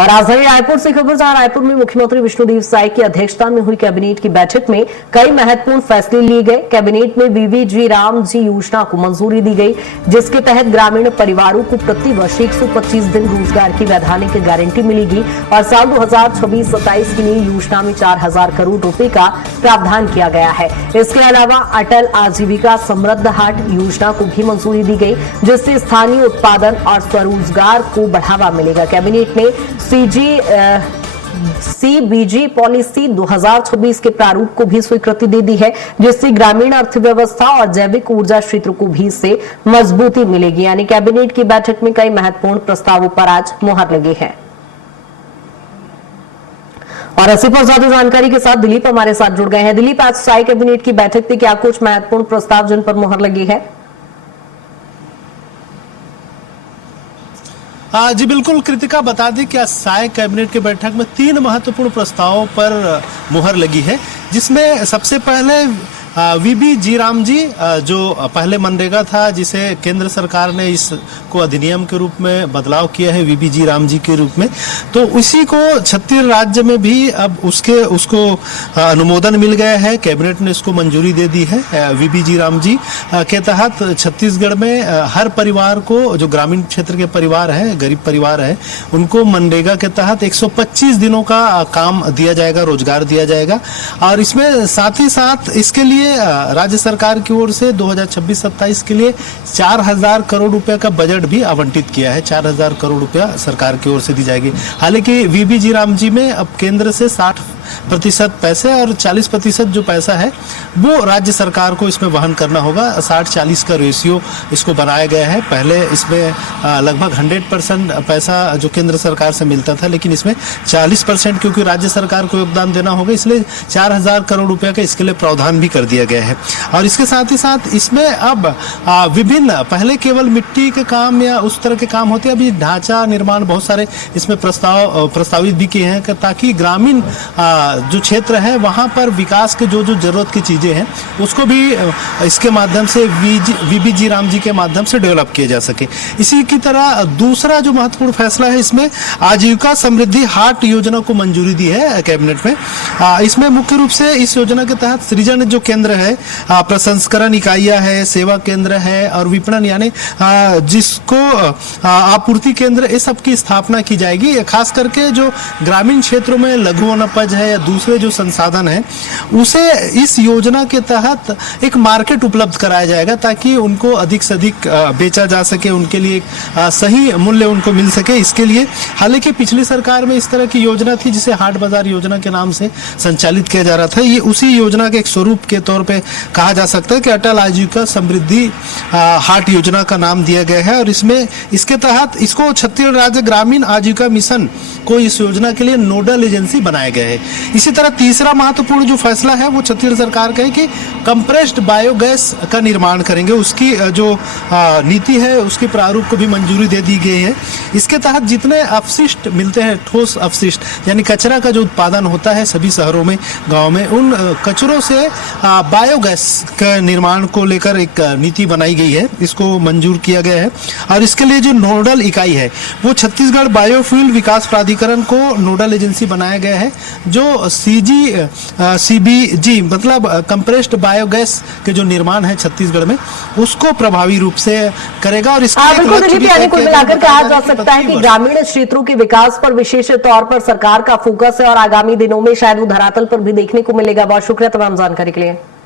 और राजधानी रायपुर से खबर, जहां रायपुर में मुख्यमंत्री विष्णुदेव साय की अध्यक्षता में हुई कैबिनेट की बैठक में कई महत्वपूर्ण फैसले लिए गए। कैबिनेट में वीबीजी राम जी योजना को मंजूरी दी गई, जिसके तहत ग्रामीण परिवारों को प्रतिवर्ष 125 दिन रोजगार की वैधानिक गारंटी मिलेगी और साल 2026-27 के लिए योजना में 4000 करोड़ रुपए का प्रावधान किया गया है। इसके अलावा अटल आजीविका समृद्ध हाट योजना को भी मंजूरी दी गई, जिससे स्थानीय उत्पादन और स्वरोजगार को बढ़ावा मिलेगा। कैबिनेट ने सीबीजी पॉलिसी 2026 के प्रारूप को भी स्वीकृति दे दी है, जिससे ग्रामीण अर्थव्यवस्था और जैविक ऊर्जा क्षेत्र को भी इससे मजबूती मिलेगी। यानी कैबिनेट की बैठक में कई महत्वपूर्ण प्रस्तावों पर आज मुहर लगी है। और इसी पर ज्यादा जानकारी के साथ दिलीप हमारे साथ जुड़ गए हैं। दिलीप, आज साय कैबिनेट की बैठक थी, क्या कुछ महत्वपूर्ण प्रस्ताव जिन पर मुहर लगी है? जी बिल्कुल कृतिका, बता दें कि आज साय कैबिनेट की बैठक में 3 महत्वपूर्ण प्रस्तावों पर मुहर लगी है, जिसमें सबसे पहले वीबीजी राम जी, जो पहले मनरेगा था, जिसे केंद्र सरकार ने इसको अधिनियम के रूप में बदलाव किया है वीबीजी राम जी के रूप में, तो उसी को छत्तीसगढ़ राज्य में भी अब उसको अनुमोदन मिल गया है। कैबिनेट ने इसको मंजूरी दे दी है। वीबीजी राम जी के तहत छत्तीसगढ़ में हर परिवार को, जो ग्रामीण क्षेत्र के परिवार है, गरीब परिवार है, उनको मनरेगा के तहत 125 दिनों का काम दिया जाएगा, रोजगार दिया जाएगा। और इसमें साथ ही साथ इसके लिए राज्य सरकार की ओर से 2026-27 के लिए 4000 करोड़ रुपए का बजट भी आवंटित किया है। 4000 करोड़ रुपया सरकार की ओर से दी जाएगी। हालांकि वीबीजी राम जी में अब केंद्र से 60% पैसे और 40% जो पैसा है वो राज्य सरकार को इसमें वहन करना होगा। 60-40 का रेशियो इसको बनाया गया है। पहले इसमें लगभग 100% पैसा जो केंद्र सरकार से मिलता था, लेकिन इसमें 40% क्योंकि राज्य सरकार को योगदान देना होगा, इसलिए 4000 करोड़ रुपए का इसके लिए प्रावधान भी कर दिया गया है। और इसके साथ ही साथ इसमें अब विभिन्न, पहले केवल मिट्टी के काम या उस तरह के काम होते हैं, अभी ढांचा निर्माण बहुत सारे इसमें प्रस्तावित भी किए हैं, ताकि ग्रामीण जो क्षेत्र है वहां पर विकास के जो जरूरत की चीजें हैं उसको भी इसके माध्यम से वीबीजी राम जी के माध्यम से डेवलप किया जा सके। इसी की तरह दूसरा जो महत्वपूर्ण फैसला है, इसमें आजीविका समृद्धि हाट योजना को मंजूरी दी है कैबिनेट में। इसमें मुख्य रूप से इस योजना के तहत सृजन जो केंद्र है, प्रसंस्करण इकाइयां है, सेवा केंद्र है और विपणन यानी जिसको आपूर्ति केंद्र, इस सब की स्थापना की जाएगी। खास करके जो ग्रामीण क्षेत्रों में लघु वनोपज है या दूसरे जो संसाधन है, उसे इस योजना के तहत एक मार्केट उपलब्ध कराया जाएगा, ताकि उनको अधिक से अधिक बेचा जा सके, उनके लिए सही मूल्य उनको मिल सके। इसके लिए हालांकि पिछली सरकार में इस तरह की योजना थी, जिसे हाट बाजार योजना के नाम से संचालित किया जा रहा था। ये उसी योजना के एक स्वरूप के तौर पे कहा जा सकता है कि अटल आजीविका समृद्धि हाट योजना का नाम दिया गया है। और इसमें इसके तहत इसको छत्तीसगढ़ राज्य ग्रामीण आजीविका मिशन को इस योजना के लिए नोडल एजेंसी बनाया गया है। इसी तरह तीसरा महत्वपूर्ण जो फैसला है वो छत्तीसगढ़ सरकार का है कि कंप्रेस्ड बायोगैस का निर्माण करेंगे। उसकी जो नीति है, उसके प्रारूप को भी मंजूरी दे दी गई है। इसके तहत जितने अपशिष्ट मिलते हैं, ठोस अपशिष्ट यानी कचरा का जो उत्पादन होता है सभी शहरों में, गाँव में, उन कचरों से बायोगैस का निर्माण को लेकर एक नीति बनाई गई है। इसको मंजूर किया गया है। और इसके लिए जो नोडल इकाई है वो छत्तीसगढ़ बायोफ्यूल विकास प्राधिकरण को नोडल एजेंसी बनाया गया है, जो सीबीजी मतलब कंप्रेस्ड बायोगैस के जो निर्माण है छत्तीसगढ़ में, उसको प्रभावी रूप से करेगा। और इसके कुल मिलाकर कहा जा सकता है कि ग्रामीण क्षेत्रों के विकास पर विशेष तौर पर सरकार का फोकस है और आगामी दिनों में शायद वो धरातल पर भी देखने को मिलेगा। बहुत शुक्रिया तमाम जानकारी के लिए।